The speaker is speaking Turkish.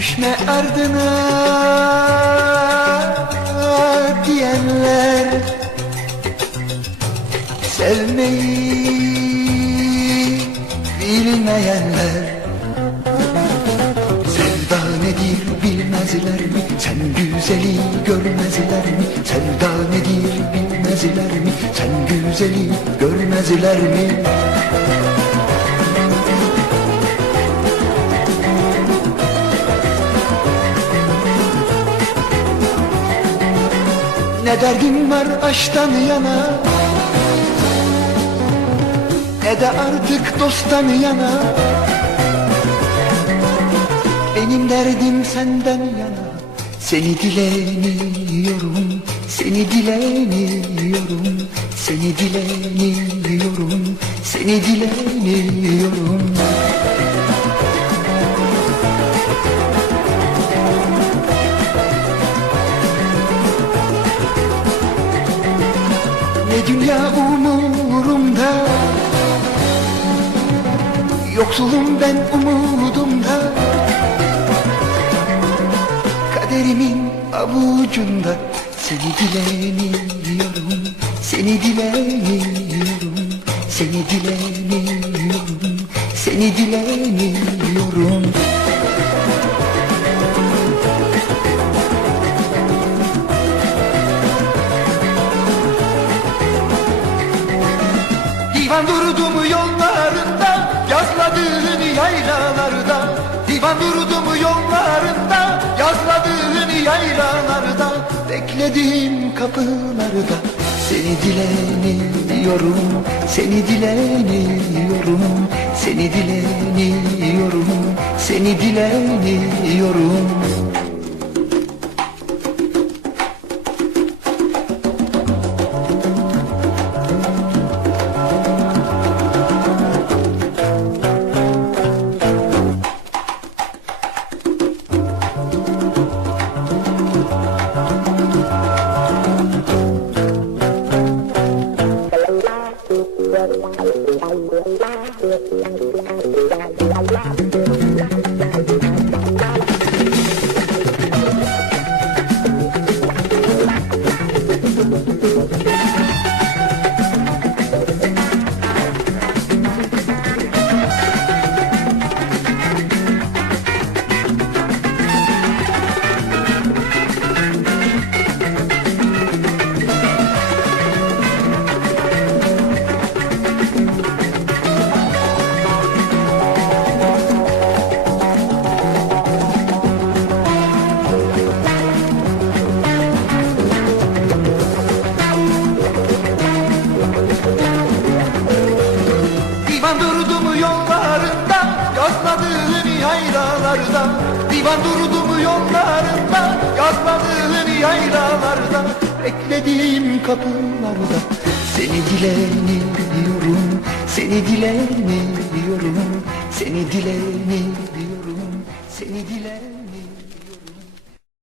Düşme ardına diyenler Sevmeyi bilmeyenler Sevda nedir bilmezler mi? Sen güzeli görmezler mi? Sevda nedir bilmezler mi? Sen güzeli görmezler mi? Ne derdim var aşktan yana? Ne de artık dosttan yana? Benim derdim senden yana. Seni dileniyorum Seni dileniyorum Seni dileniyorum Seni dileniyorum Ne Yoksulum ben umudumda. Kaderimin avucunda. Seni dileniyorum Seni dileniyorum Seni dileniyorum Seni dileniyorum Divan durdum yollarında Yazladığın yaylalarda Divan durdum yollarında? Yazladığın yaylalarda Beklediğim kapılarda. Seni dileniyorum Seni dileniyorum Seni dileniyorum Seni dileniyorum Yazmadığın yaylalarda Divan durdum yollarında? Yazmadığın yaylalarda Beklediğim kapılarda. Seni dileniyorum Seni dileniyorum Seni dileniyorum Seni dileniyorum